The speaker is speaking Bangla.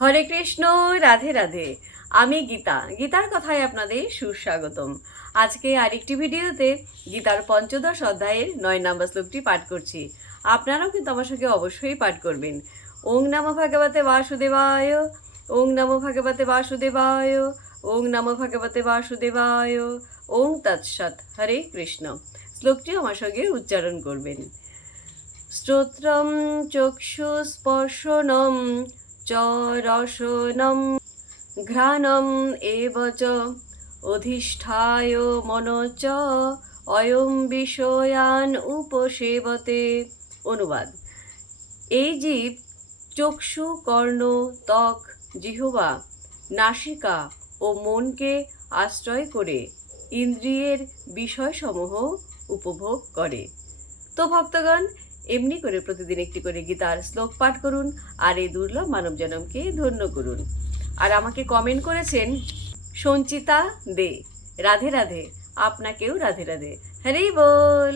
হরে কৃষ্ণ, রাধে রাধে। আমি গীতার কথায় আপনাদের সুস্বাগতম। আজকে আরেকটি ভিডিওতে গীতার পঞ্চদশ অধ্যায়ের 9 নম্বর শ্লোকটি পাঠ করছি। আপনারাও কিন্তু আমার সঙ্গে অবশ্যই পাঠ করবেন। ওং নমো ভগবতে বাসুদেবায়, ওং নমো ভগবতে বাসুদেবায়, ওং নমো ভগবতে বাসুদেবায়, ওং তৎসৎ। হরে কৃষ্ণ। শ্লোকটি আমার সঙ্গে উচ্চারণ করবেন। শ্রোত্রম চক্ষুস্পর্শনম চ রসনম ঘ্রাণম এব চ অধিষ্ঠায় মনো চ অয়ং বিষয়ান উপসেবতে। অনুবাদ: এই জীব চক্ষু, কর্ণ, ত্বক, জিহ্বা, নাসিকা ও মনকে আশ্রয় করে ইন্দ্রিয়ের বিষয়সমূহ উপভোগ করে। তো ভক্তগণ, এমনি করে প্রতিদিন একটি করে গীতার শ্লোক পাঠ করুন আর এই দুর্লভ মানব জনমকে ধন্য করুন। আর আমাকে কমেন্ট করেছেন সঞ্চিতা দে। রাধে রাধে। আপনাকেও রাধে রাধে। হরি বল।